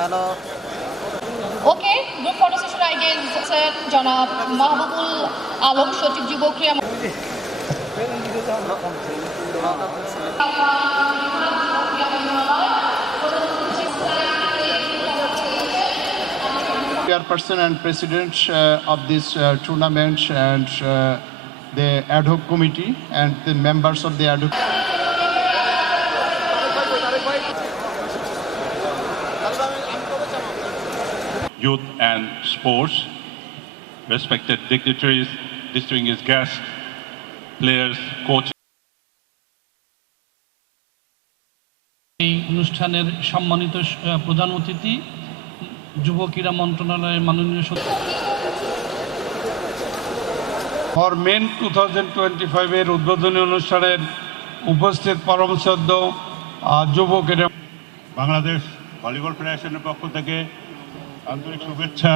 Hello. Okay group photo session again sir জনাব মাহবুবুল আলম সচিব যুব ক্রিয়া and president of this tournament and the ad hoc committee and the members of the ad hoc youth and sports, respected dignitaries, distinguished guests, players, coaches. এই অনুষ্ঠানের সম্মানিত প্রধান অতিথি যুব ক্রীড়া মন্ত্রণালয়ের মাননীয় সচিব for men two thousand twenty ফাইভের উদ্বোধনী অনুষ্ঠানের উপস্থিত পরম শ্রদ্ধ যুবকের। বাংলাদেশ ভলিবল ফেডারেশনের পক্ষ থেকে আন্তরিক শুভেচ্ছা।